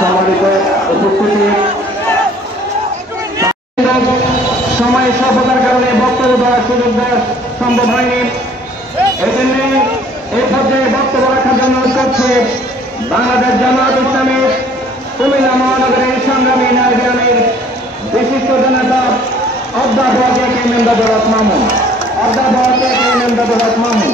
সম্মানিত উপস্থিতি, সময় স্বল্পতার কারণে বক্তব্য দেওয়ার সুযোগ দেওয়া সম্ভব হয়নি। এই জন্য এই পর্যায়ে বক্তব্য রাখার জন্য করছে বাংলাদেশ জামায়াত ইসলামের কুমিল্লা মহানগরের সংগ্রামী নায়কের বিশিষ্ট জনতা অধ্যাপক এ কে মেমদাদুল হক মামুন। অধ্যাপক এ কে মেমদাদুল হক মামুন।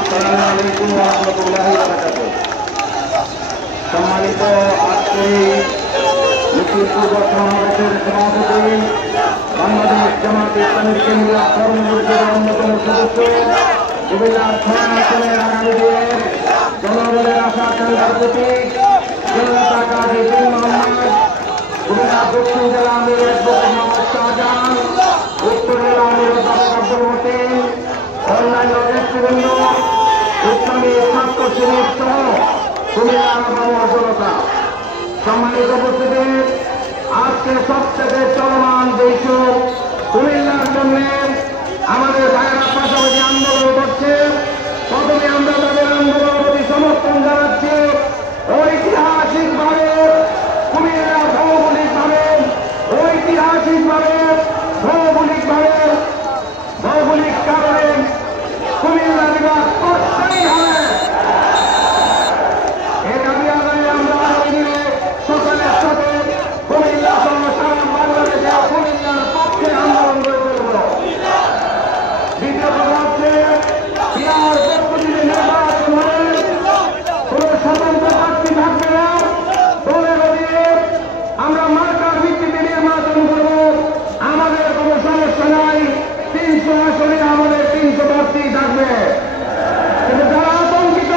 আসসালামু আলাইকুম ওয়া রাহমাতুল্লাহি ওয়া বারাকাতুহু। সম্মানিত আজকে পূর্ব সমাবেশের সভাপতি, বাংলাদেশ জামায়াত ইসলামী কুমিল্লা কর্মসূচির অন্যতম সদস্য, কুমিল্লা ৬ আসনের আগামী দিনের জনগণের আশা আকাঙ্ক্ষার প্রতীক জনতা কাজী দিন মোহাম্মদ, কুমিল্লা দক্ষিণ জেলা আমির অ্যাডভোকেট মোহাম্মদ শাহজাহান, উত্তর জেলা আমির অধ্যাপক আব্দুল মতিন, অন্যান্য নেতৃবৃন্দ, ইসলামী ছাত্র শিবির সহ কুমিল্লার আবহাওয়া জনতা, সম্মানিত উপস্থিতি, আজকে সবচেয়ে চলমান দেশ কুমিল্লার জন্য আমাদের ভাইয়েরা পাশাপাশি আন্দোলন করছে। প্রথমে আমরা তাদের আন্দোলনের প্রতি সমর্থন জানাচ্ছি। ঐতিহাসিকভাবে কুমিল্লা ভৌগোলিক কারণে কুমিল্লা বিভাগ করতেই হবে। এ দাবি আদায়ে আমরা আগামী দিনে সকলের সাথে কুমিল্লা সহ সারা বাংলাদেশে কুমিল্লার পক্ষে আন্দোলন গড়ে তুলব। দ্বিতীয় কথা হচ্ছে, বিহার পদ্ধতিতে নির্বাচন হলে কোন স্বতন্ত্র প্রার্থী থাকবে না। দলের অধীনে আমরা মার্কার ভিত্তিতে নির্বাচন করব। আমাদের কোনো সমস্যা নাই। 300 আসনে আমাদের 300 প্রার্থী থাকবে। কিন্তু যারা আতঙ্কিত,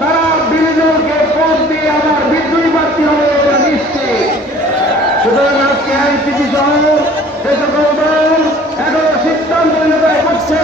তারা বিরোধীকে ভোট দিয়ে আবার বিদ্রোহী প্রার্থী হবে, এটা নিশ্চিত। সুতরাং আজকে আইনসিপি সহ যে সকল দল এখনো সিদ্ধান্ত নিতে করছে,